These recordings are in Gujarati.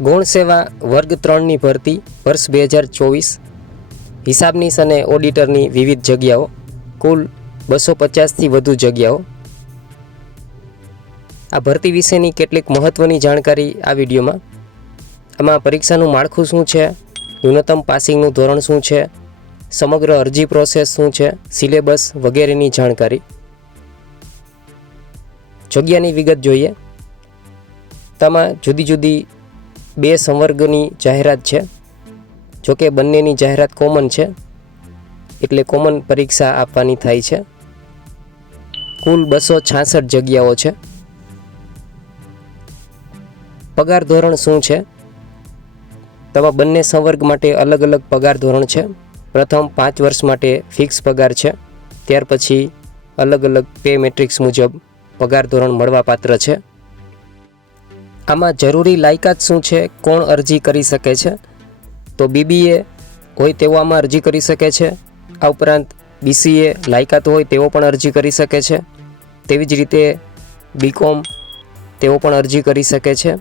ગૌણ સેવા વર્ગ ત્રણની ભરતી વર્ષ બે હજાર ચોવીસ. હિસાબનીસ અને ઓડિટરની વિવિધ જગ્યાઓ, કુલ બસો પચાસથી વધુ જગ્યાઓ. આ ભરતી વિશેની કેટલીક મહત્ત્વની જાણકારી આ વિડીયોમાં. આમાં પરીક્ષાનું માળખું શું છે? ન્યૂનતમ પાસિંગનું ધોરણ શું છે? સમગ્ર અરજી પ્રોસેસ શું છે? સિલેબસ વગેરેની જાણકારી. જગ્યાની વિગત જોઈએ. તેમાં જુદી જુદી બે સંવર્ગની જાહેરાત છે. જોકે બંનેની જાહેરાત કોમન છે, એટલે કોમન પરીક્ષા આપવાની થાય છે. કુલ બસો છાસઠ જગ્યાઓ છે. પગાર ધોરણ શું છે? તેમાં બંને સંવર્ગ માટે અલગ અલગ પગાર ધોરણ છે. પ્રથમ પાંચ વર્ષ માટે ફિક્સ પગાર છે. ત્યાર પછી અલગ અલગ પે મેટ્રિક્સ મુજબ પગાર ધોરણ મળવાપાત્ર છે. આમાં જરૂરી લાયકાત શું છે, કોણ અરજી કરી શકે છે? તો બીબીએ હોય તેઓ આમાં અરજી કરી શકે છે. આ ઉપરાંત બીસીએ લાયકાત હોય તેઓ પણ અરજી કરી શકે છે. તેવી જ રીતે બીકોમ તેઓ પણ અરજી કરી શકે છે.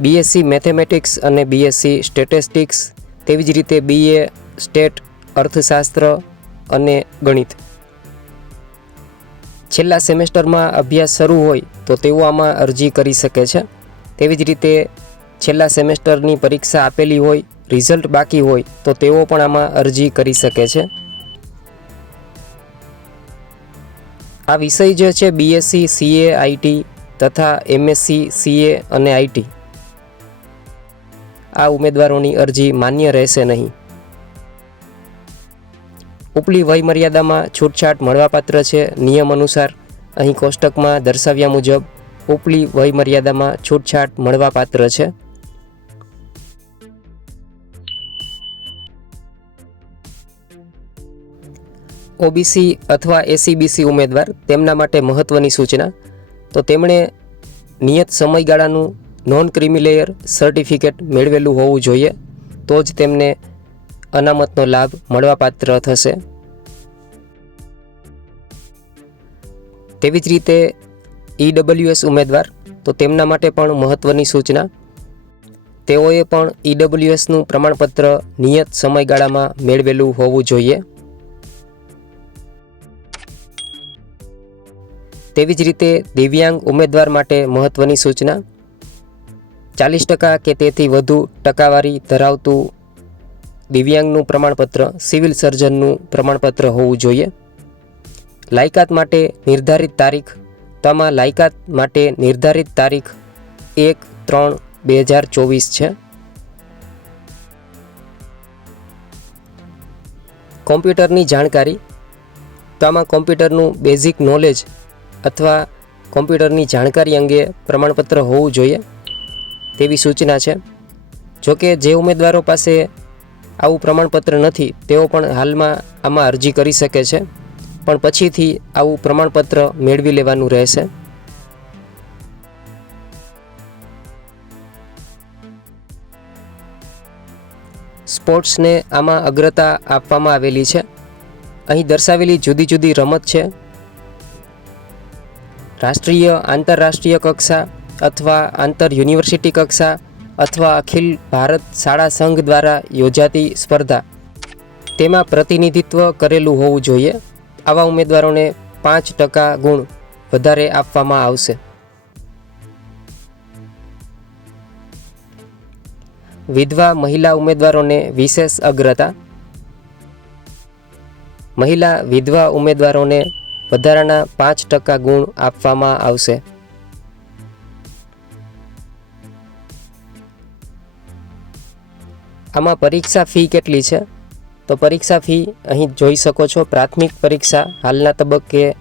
બીએસસી મેથેમેટિક્સ અને બીએસસી સ્ટેટિસ્ટિક્સ, તેવી જ રીતે બીએ સ્ટેટ, અર્થશાસ્ત્ર અને ગણિત. છેલ્લા સેમેસ્ટરમાં અભ્યાસ શરૂ હોય તો તેઓ આમાં અરજી કરી શકે છે. તેવી જ રીતે છેલ્લા સેમેસ્ટરની પરીક્ષા આપેલી હોય, રિઝલ્ટ બાકી હોય, તો તેઓ પણ આમાં અરજી કરી શકે છે. આ વિષય જે છે બીએસસી સીએ આઈટી તથા એમએસસી સીએ અને આઈટી આ ઉમેદવારોની અરજી માન્ય રહેશે નહીં. ઉપલી વય મર્યાદામાં છૂટછાટ મળવાપાત્ર છે નિયમ અનુસાર. અહીં કોષ્ટકમાં દર્શાવ્યા મુજબ ઉપલી વય મર્યાદામાં છૂટછાટ મળવાપાત્ર છે. ઓબીસી અથવા એસીબીસી ઉમેદવાર તેમના માટે મહત્ત્વની સૂચના, તો તેમણે નિયત સમયગાળાનું નોન ક્રિમિલેયર સર્ટિફિકેટ મેળવેલું હોવું જોઈએ, તો જ તેમને અનામતનો લાભ મળવાપાત્ર થશે. તેવી જ રીતે ઈડબ્લ્યુએસ ઉમેદવાર, તો તેમના માટે પણ મહત્ત્વની સૂચના. તેઓએ પણ ઈડબ્લ્યુએસનું પ્રમાણપત્ર નિયત સમયગાળામાં મેળવેલું હોવું જોઈએ. તેવી જ રીતે દિવ્યાંગ ઉમેદવાર માટે મહત્ત્વની સૂચના. ચાલીસ ટકા કે તેથી વધુ ટકાવારી ધરાવતું દિવ્યાંગનું પ્રમાણપત્ર, સિવિલ સર્જનનું પ્રમાણપત્ર હોવું જોઈએ. લાયકાત માટે નિર્ધારિત તારીખ તેમાં લાયકાત માટે નિર્ધારિત તારીખ એક ત્રણ બે હજાર ચોવીસ છે. કોમ્પ્યુટરની જાણકારી. તામાં કોમ્પ્યુટરનું બેઝિક નોલેજ અથવા કોમ્પ્યુટરની જાણકારી અંગે પ્રમાણપત્ર હોવું જોઈએ તેવી સૂચના છે. જોકે જે ઉમેદવારો પાસે આવું પ્રમાણપત્ર નથી, તેઓ પણ હાલમાં આમાં અરજી કરી શકે છે. પણ પછીથી આવું પ્રમાણપત્ર મેળવી લેવાનું રહેશે. સ્પોર્ટ્સને આમાં અગ્રતા આપવામાં આવેલી છે. અહીં દર્શાવેલી જુદી જુદી રમત છે. રાષ્ટ્રીય, આંતરરાષ્ટ્રીય કક્ષા અથવા આંતર યુનિવર્સિટી કક્ષા અથવા અખિલ ભારત શાળા સંઘ દ્વારા યોજાતી સ્પર્ધા. તેમાં પ્રતિનિધિત્વ કરેલું હોવું જોઈએ. આવા ઉમેદવારોને પાંચ ટકા ગુણ વધારે આપવામાં આવશે. વિધવા મહિલા ઉમેદવારોને વિશેષ અગ્રતા. મહિલા વિધવા ઉમેદવારોને વધારાના પાંચ ટકા ગુણ આપવામાં આવશે. આમાં પરીક્ષા ફી કેટલી છે? તો પરીક્ષા ફી અહીં જોઈ શકો છો. પ્રાથમિક પરીક્ષા હાલના તબક્કે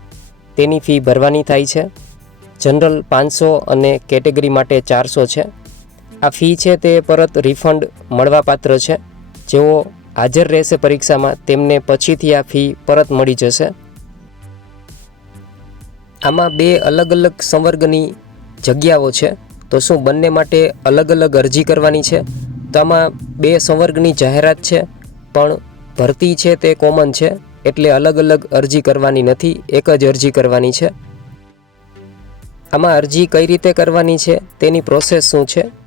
તેની ફી ભરવાની થાય છે. જનરલ પાંચસો અને કેટેગરી માટે ચારસો છે. આ ફી છે તે પરત રિફંડ મળવાપાત્ર છે. જેઓ હાજર રહેશે પરીક્ષામાં તેમને પછીથી આ ફી પરત મળી જશે. આમાં બે અલગ અલગ સંવર્ગની જગ્યાઓ છે. તો શું બંને માટે અલગ અલગ અરજી કરવાની છે? તો આમાં બે સંવર્ગની જાહેરાત છે, પણ ભરતી છે તે કોમન છે, એટલે અલગ અલગ અરજી કરવાની નથી, એક જ અરજી કરવાની છે. આમાં અરજી કઈ રીતે કરવાની છે, તેની પ્રોસેસ શું છે?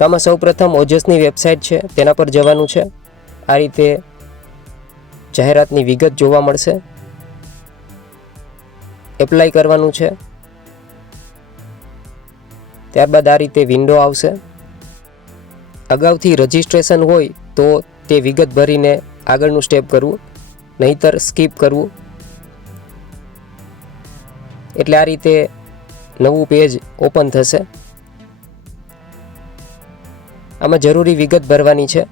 આમાં સૌપ્રથમ ઓજસની વેબસાઇટ છે, તેના પર જવાનું છે. આ રીતે જાહેરાતની વિગત જોવા મળશે. એપ્લાય કરવાનું છે. ત્યારબાદ આ રીતે વિન્ડો આવશે. અગાઉથી રજિસ્ટ્રેશન હોય તો તે વિગત ભરીને આગળનું સ્ટેપ કરવું, નહીતર સ્કીપ કરવું. એટલે આ રીતે નવું પેજ ઓપન થશે. આમાં જરૂરી વિગત ભરવાની છે.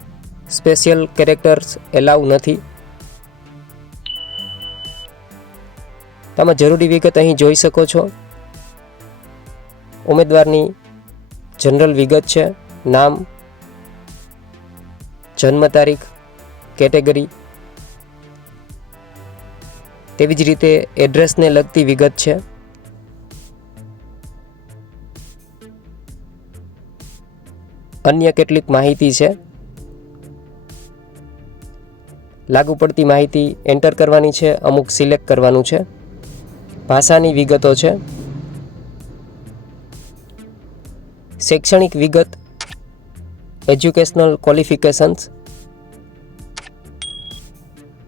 સ્પેશિયલ કેરેક્ટર્સ એલાઉ નથી. તમે જરૂરી વિગત અહીં જોઈ શકો છો. ઉમેદવારની જનરલ વિગત છે, નામ જન્મ તારીખ, કેટેગરી. તેવી જ રીતે એડ્રેસને લગતી વિગત છે. અન્ય કેટલીક માહિતી છે. લાગુ પડતી માહિતી એન્ટર કરવાની છે, અમુક સિલેક્ટ કરવાનું છે. ભાષાની વિગતો છે. શૈક્ષણિક વિગત એજ્યુકેશનલ ક્વોલિફિકેશન્સ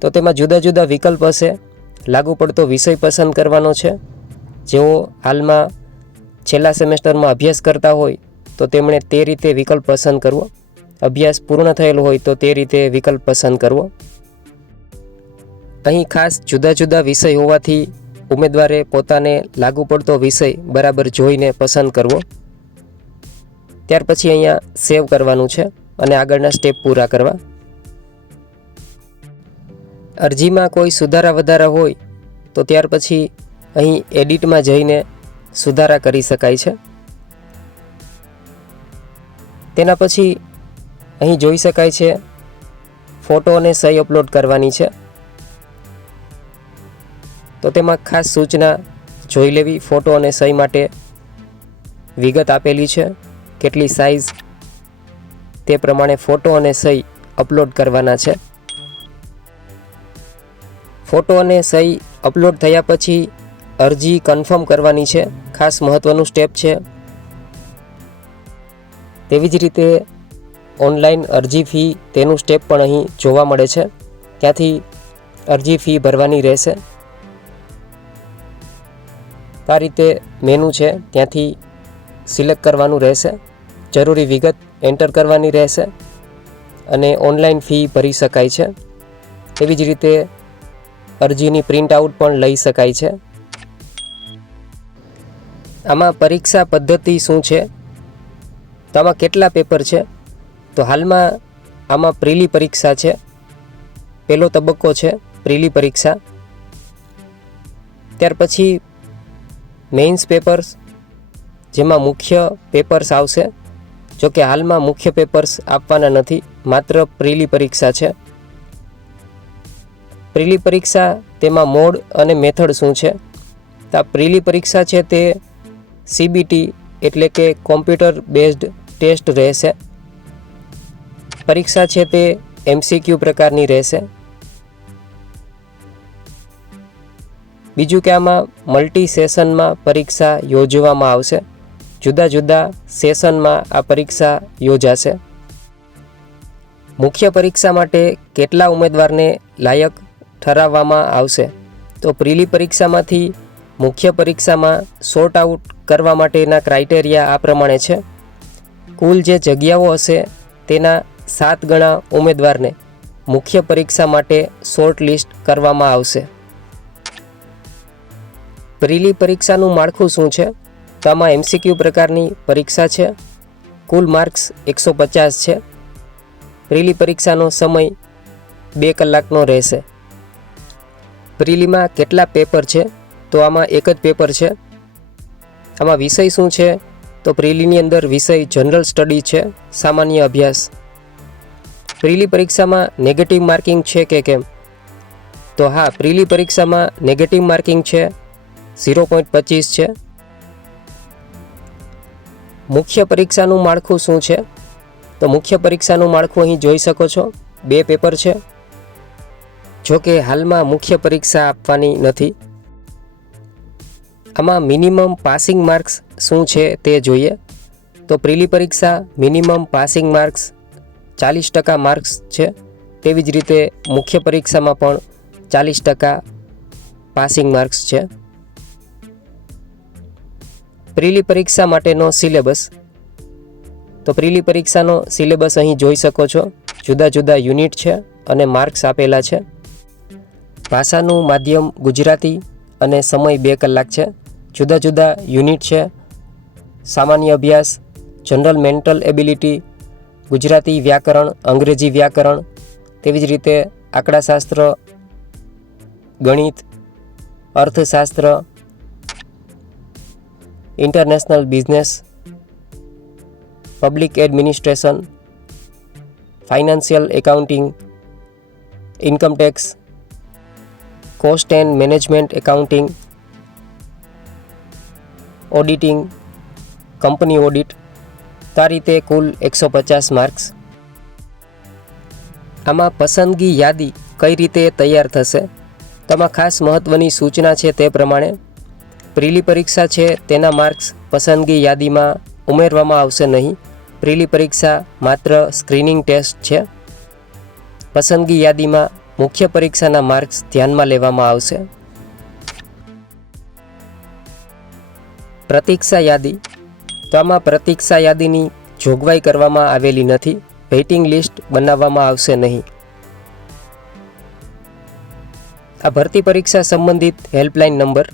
તો તેમાં જુદા જુદા વિકલ્પ હશે. લાગુ પડતો વિષય પસંદ કરવાનો છે. જેઓ હાલમાં છેલ્લા સેમેસ્ટરમાં અભ્યાસ કરતા હોય, તો તેમણે તે રીતે વિકલ્પ પસંદ કરવો. અભ્યાસ પૂર્ણ થયેલો હોય, તો તે રીતે વિકલ્પ પસંદ કરવો. અહીં ખાસ જુદા જુદા વિષય હોવાથી ઉમેદવારે પોતાને લાગુ પડતો વિષય બરાબર જોઈને પસંદ કરવો. ત્યાર પછી અહીંયા સેવ કરવાનું છે અને આગળના સ્ટેપ પૂરા કરવા. અરજીમાં કોઈ સુધારા વધારા હોય તો ત્યાર પછી અહીં એડિટમાં જઈને સુધારા કરી શકાય છે. તેના પછી અહીં જોઈ શકાય છે ફોટો અને સહી અપલોડ કરવાની છે. તો તેમાં ખાસ સૂચના જોઈ લેવી ફોટો અને સહી માટે વિગત આપેલી છે. કેટલી સાઇઝ તે પ્રમાણે ફોટો અને સહી અપલોડ કરવાના છે. ફોટો અને સહી અપલોડ થયા પછી અરજી કન્ફર્મ કરવાની છે. ખાસ મહત્ત્વનું સ્ટેપ છે. તેવી જ રીતે ઓનલાઈન અરજી ફી તેનું સ્ટેપ પણ અહીં જોવા મળે છે. ત્યાંથી અરજી ફી ભરવાની રહેશે. આ રીતે મેનુ છે. ત્યાંથી સિલેક્ટ કરવાનું રહેશે. જરૂરી વિગત એન્ટર કરવાની રહેશે અને ઓનલાઈન ફી ભરી શકાય છે. એવી જ રીતે અરજીની પ્રિન્ટ આઉટ પણ લઈ શકાય છે. આમાં પરીક્ષા પદ્ધતિ શું છે? તો આમાં કેટલા પેપર છે? તો હાલમાં આમાં પ્રીલી પરીક્ષા છે. પહેલો તબક્કો છે પ્રિલી પરીક્ષા. ત્યાર પછી મેઇન્સ પેપર્સ, જેમાં મુખ્ય પેપર્સ આવશે. જો કે હાલમાં મુખ્ય પેપર્સ આપવાના નથી, માત્ર પ્રીલી પરીક્ષા છે. પ્રીલી પરીક્ષા તેમાં મોડ અને મેથડ શું છે? તો આ પ્રીલી પરીક્ષા છે તે સીબીટી એટલે કે કોમ્પ્યુટર બેઝડ ટેસ્ટ રહેશે. પરીક્ષા છે તે એમસીક્યુ પ્રકારની રહેશે. બીજું કે આમાં મલ્ટી સેશનમાં પરીક્ષા યોજવામાં આવશે. જુદા જુદા સેશનમાં આ પરીક્ષા યોજાશે. મુખ્ય પરીક્ષા માટે કેટલા ઉમેદવારને લાયક ઠરાવવામાં આવશે? તો પ્રીલી પરીક્ષામાંથી મુખ્ય પરીક્ષામાં સોર્ટ આઉટ કરવા માટેના ક્રાઇટેરિયા આ પ્રમાણે છે. કુલ જે જગ્યાઓ હશે તેના સાત ગણા ઉમેદવારને મુખ્ય પરીક્ષા માટે શોર્ટ લિસ્ટ કરવામાં આવશે. પ્રીલી પરીક્ષાનું માળખું શું છે? તો આમાં એમસીક્યુ પ્રકારની પરીક્ષા છે. કુલ માર્ક્સ એકસો પચાસ છે. પ્રીલી પરીક્ષાનો સમય બે કલાકનો રહેશે. પ્રીલીમાં કેટલા પેપર છે? તો આમાં એક જ પેપર છે. આમાં વિષય શું છે? તો પ્રીલીની અંદર વિષય જનરલ સ્ટડી છે, સામાન્ય અભ્યાસ. પ્રીલી પરીક્ષામાં નેગેટિવ માર્કિંગ છે કે કેમ? તો હા, પ્રીલી પરીક્ષામાં નેગેટિવ માર્કિંગ છે, ઝીરો પોઈન્ટ પચીસ છે. મુખ્ય પરીક્ષાનું માળખું શું છે? તો મુખ્ય પરીક્ષાનું માળખું અહીં જોઈ શકો છો. બે પેપર છે. જો કે હાલમાં મુખ્ય પરીક્ષા આપવાની નથી. આમાં મિનિમમ પાસિંગ માર્ક્સ શું છે તે જોઈએ. તો પ્રીલી પરીક્ષા મિનિમમ પાસિંગ માર્ક્સ ચાલીસ ટકા માર્ક્સ છે. તેવી જ રીતે મુખ્ય પરીક્ષામાં પણ ચાલીસ ટકા પાસિંગ માર્ક્સ છે. પ્રીલી પરીક્ષા માટેનો સિલેબસ. તો પ્રીલી પરીક્ષાનો સિલેબસ અહીં જોઈ શકો છો. જુદા જુદા યુનિટ છે અને માર્ક્સ આપેલા છે. ભાષાનું માધ્યમ ગુજરાતી અને સમય બે કલાક છે. જુદા જુદા યુનિટ છે. સામાન્ય અભ્યાસ, જનરલ મેન્ટલ એબિલિટી, ગુજરાતી વ્યાકરણ, અંગ્રેજી વ્યાકરણ, તેવી જ રીતે આંકડાશાસ્ત્ર, ગણિત, અર્થશાસ્ત્ર international business public administration financial accounting income tax cost and management accounting auditing company audit આ રીતે કુલ એકસો પચાસ માર્ક્સ આમાં પસંદગી યાદી કઈ રીતે તૈયાર થશે? તેમાં ખાસ મહત્ત્વની સૂચના છે તે પ્રમાણે પ્રીલી પરીક્ષા છે, તેના માર્ક્સ પસંદગી યાદીમાં ઉમેરવામાં આવશે નહીં. પ્રીલી પરીક્ષા માત્ર સ્ક્રીનિંગ ટેસ્ટ છે. પસંદગી યાદીમાં મુખ્ય પરીક્ષાના માર્ક્સ ધ્યાનમાં લેવામાં આવશે. પ્રતીક્ષા યાદી. તો આમાં પ્રતીક્ષા યાદીની જોગવાઈ કરવામાં આવેલી નથી. વેઇટિંગ લિસ્ટ બનાવવામાં આવશે નહીં. આ ભરતી પરીક્ષા સંબંધિત હેલ્પલાઇન નંબર